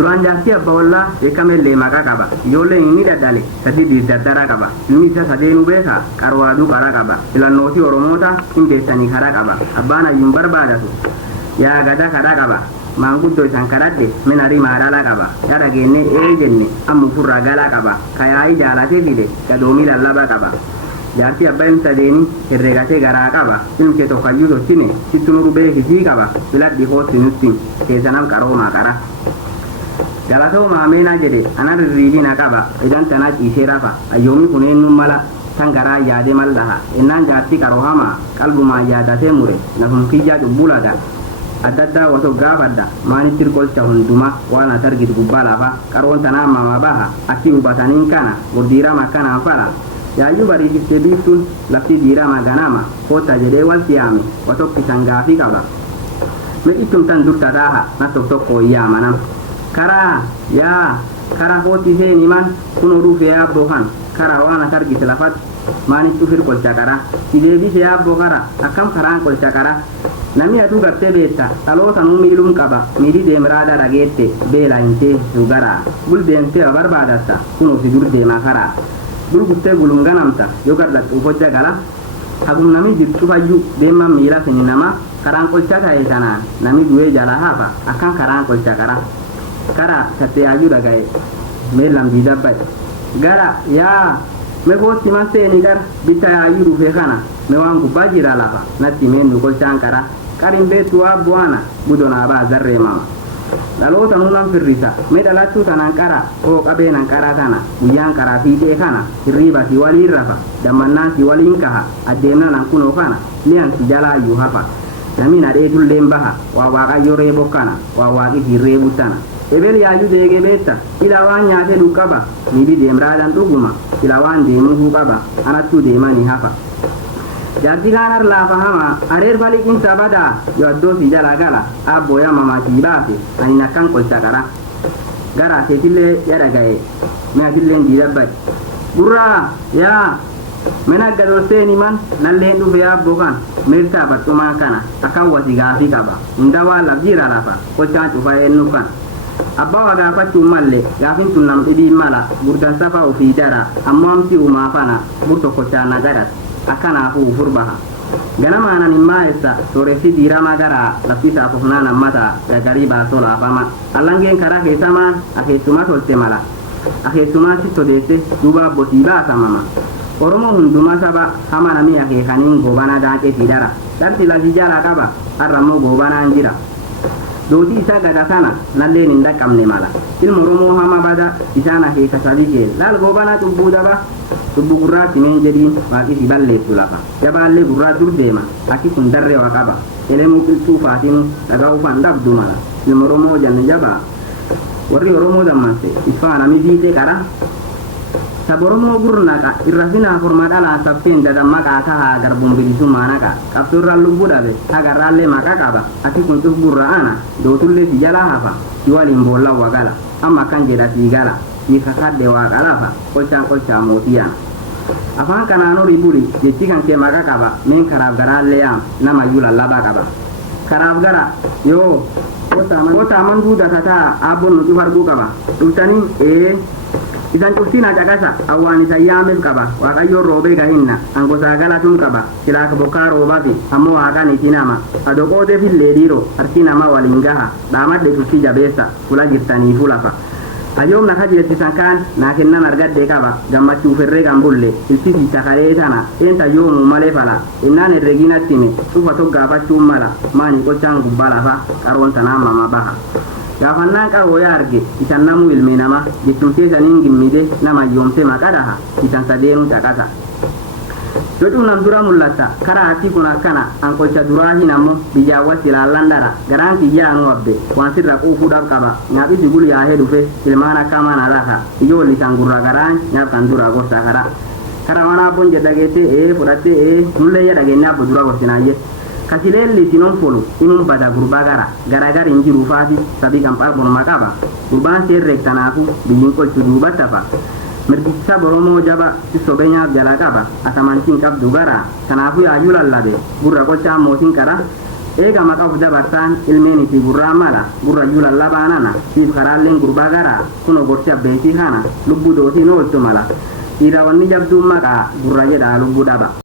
duraan jaartii abbaa wallaa eekamellee maqaa qaba ijoolleen inni daddale sadii diiddaddaraa qaba ilmi isa sadeenuu beeka qarwaaduu qaraa qaba filannootii oromoota qindeessanii karaa qaba abbaan hayyuun barbaadatu yaa gadaa kadhaa qaba maanguddoo isaan kadhadhe minarii maadaalaa qaba yaa dhageenne jenne amma furraa galaa qaba kayaa'ii jaalatee fide gadoomii lallabaa qaba jaartii abbaa imsa deeni herregatee garaa qaba ilmkee tokkayyuu tochine sittu nuru beekisii qaba filadhi hootti nutti keessanam qaroomaa qara galatoo maameenaa jedhe anan rirriidina qaba idan tanaa ciisee rafa ayyoomni kuneennu mala tan garaa yaade mal dhaha ennaan jaartii qaroohamaa qalbumaa yaadatee mure nafum kiyyaa cubbulada adda addaa wato gaafadha maanitti qolcha hunduma waan as argitu gubbaa lafa qaroon tanaa mamaa baha akki hubataniin kana gurdiirama akkanaan fala yaayyuu bariisiftee biiftuun lafti diirama ganama koota jedhee wal siyaame watokkisan gaafii qaba medhittum tan durta taaha na tokko iyaamanam karaa yaa karaa hooti seeniman kun oduufee abboo kan karaa waan as argite lafat maanitti ufir qolcha qara sideebisee abboo kara akkam karaan qolcha qara namni atuu gartee beetta dhaloota nuu miiluun qaba miidhi deemraadha dhageette beela hintee sugaraa bul deemtee barbaadatta kun ofi dur deemaa karaa bul guttee gulunganamta yoo gardadhuuf hojja gala hagum nami jirtu fayyuu deeman miila sini nama karaan qolcha ta'e sanaan nami du'ee jalaa hafa akkan karaan qolcha qara karaa sattee hayyuu dhaga'e meellam diidabbae gara yaa me gootti man seeni qara bitta hayyuu dhufee kana me waan gubbaa jira lafa natti meennu qolchaan qara qarin beettu waa bu'aana budonaa baa zarree mama dhaloota nuunan firrisa me dhalachuu tanaan qara hoo qabeenan qaraa tana guyyaan qaraa fiixee kana hirriiba si waliin rafa dammannaan si waliin kaha addeennanan kunoo kana liyan si jalaayyuu hafa nami nadheetulleen baha waa waaqayyo reebo kana waa waaqi hirreebu tana ebel yaayyuu deegee beetta ila waan nyaate dhuqqaba miidhi deemraadhan dhuguma ila waan deemuu qaba anattuu deemanii hafa jaartii kaanar laafa hamaa areer baliqinsa badaa yoo addoo si jala gala abbooya mamaatii baase anin akkan qolcha qara gara seetillee yadhaga'e meatilleen diidabbate gurraa yaa mena gadoorseeni man nalleen dhufe abboo kan meertaa baxxumaa kana akkan wasi gaafii qaba hunda waan laf jira lafa qolchaan cufa eennu kan abbaa waa gaafachuun malle gaafin tun nam dhibiin mala gurdansafa ufii dara ammoo amsi umaafana bur tokkochaan nagarat akkanaafuu furbaha ganamaanan himmaa'essa sooressi diiramaa garaa laftisaaf ofnaan ammata gagarii baasoo laafama allangeen karaa keessamaan akeessumaa tolte mala akeessumaa sittodeesse duuba abbotii baasamama oromoo hundumaa saba hama namii akeekaniin goobana daaqee fidara dharti lafi jalaa qaba harrammoo goobanaan jira dootii isaa gada kana nalleen hin dhaqqabne mala ilmu oromoo hama bada isaan akeeka sabikee laal goobanaa cubbuu daba cubbu gurraa simeen jedhiin waaqisi balleessu lafa jabaallee gurraa dur deema akki kun darree waa qaba elemuu qilxuu faatinu dhagaa ufaan dhabdu mala ilmu oromoo janne jabaa warri oromoo dammanse isfaanami fiixee qara sab oromoo gurnaqa irrafinaa forma dhalaan sabteen dadammaqaa tahaa garbuun bilisummaa naqa qabsurraan lubbuu dhabe hagarraallee maqaa qaba akki kun cuf gurra ana dootullee si jalaa hafa si waliin boollan wagala amma akkan jedha sii gala sii kakadhe waaqa lafa qolchaa mootiyaan afaan kanaan horii buli jechi kan kee maqaa qaba meen karaaf garaallee yaam namayyuu lallabaa qaba karaaf gara yoo kotaaman duuda tataa abboon nu cuf arguu qaba dhuftanii isan cuftina caqasa awwaan isa yaames qaba waaqayyoon roobee gahinna angosaa galatun qaba silaaka bokkaa roobafi ammoo waaqan iti nama adoqootee fillee dhiiroo harki nama waliin gaha dhaamadhe cufti jabeessa fula jirtaniifu lafa ayoom na kajeelchisan kaan naa kennan argadde qaba gammachuu ferree kan bulle ilfisi sakalee tana eenta yoomuu malee fala innaan herreginattime cufa toggaafachuun mala maanii qochaan gubbaa lafa qaroon tanaan mama baha gaafannaan qaroo yaa arge isan namuu ilmi nama jechuun saniin gimmide nama yoomte maqadhaha isan sadeenuu caqasa jocuu nam dura mul'atta karaa atti kun akkana an qolcha duraa hin ammoo biyyaawwas ilaallan dhara garaan kiyyaanuu abbe waan sirra quufuudhaaf qaba nyaaphi sigul yaahee dhufe ilmaan akka mana lafa ijoolli isan gurra garaan nyaap kan dura gorsa kara mana abboon jedhageette fudhatte nullee jedhageenne abbo dura gorsinaayye kasileelli sinon folu inun bada gurbaa gara hin jiru faati sabii kan parbonuma qaba gurbaan seerreek tanaafu biyyin qolchu duubattafa mirgicha boromoo jaba sisobeenyaaf jala qaba atamantiin qabdu gara kanaafu yaayyuu lallabe gurra qolchaan mootiin qara eega maqaa of dabarsaan ilmeen isii gurraa mala gurrayyuu lallabaanana siif karaalleen gurbaa garaa kunoo gorsi abbeetii kana lubbuu dootiin oolchu mala dhiira wanni jabduun maqaa gurra jedhaa lubbuu dhaba.